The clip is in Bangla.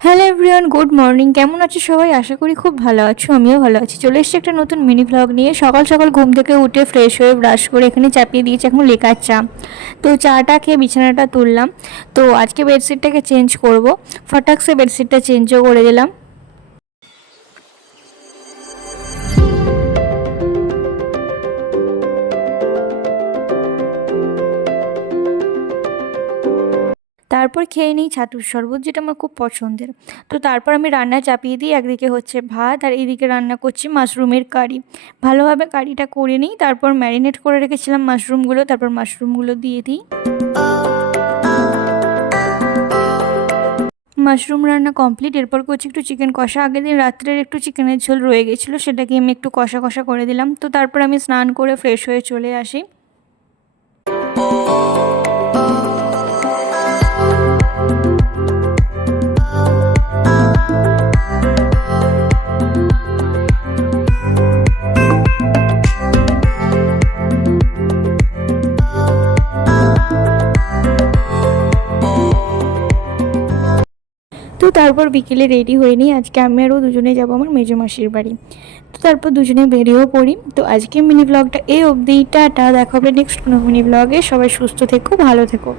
Hello everyone, good morning. কেমন আছো সবাই? আশা করি খুব ভালো আছো। আমিও ভালো আছি। চলে এসেছি একটা নতুন মিনি ভ্লগ নিয়ে। সকাল সকাল ঘুম থেকে উঠে ফ্রেশ হয়ে ব্রাশ করে এখানে চাপিয়ে দিয়েছি এখন লেকার চা। তো চাটা খেয়ে বিছানাটা তুললাম। তো আজকে বেডশিটটাকে চেঞ্জ করব। ফটাকসে বেডশিটটা চেঞ্জও করে দিলাম। তারপর খেয়ে নিই ছাতুর শরবত, যেটা আমার খুব পছন্দের। তো তারপর আমি রান্না চাপিয়ে দিই। একদিকে হচ্ছে ভাত আর এইদিকে রান্না করছি মাশরুমের কারি। ভালোভাবে কারিটা করে নিই, তারপর ম্যারিনেট করে রেখেছিলাম মাশরুমগুলো, তারপর মাশরুমগুলো দিয়ে দিই। মাশরুম রান্না কমপ্লিট। এরপর করছি একটু চিকেন কষা। আগের দিন রাত্রের একটু চিকেনের ঝোল রয়ে গেছিলো, সেটাকে আমি একটু কষা কষা করে দিলাম। তো তারপর আমি স্নান করে ফ্রেশ হয়ে চলে আসি। তো তারপর বিকেলে রেডি হয়ে নিই। আজকে আমি আরও দুজনে যাবো আমার মেজো মাসির বাড়ি। তো তারপর দুজনে বেরিয়েও পড়ি। তো আজকে মিনি ব্লগটা এই অবধি। টাটা, দেখা হবে নেক্সট কোনো মিনি ব্লগে। সবাই সুস্থ থেকো, ভালো থেকো।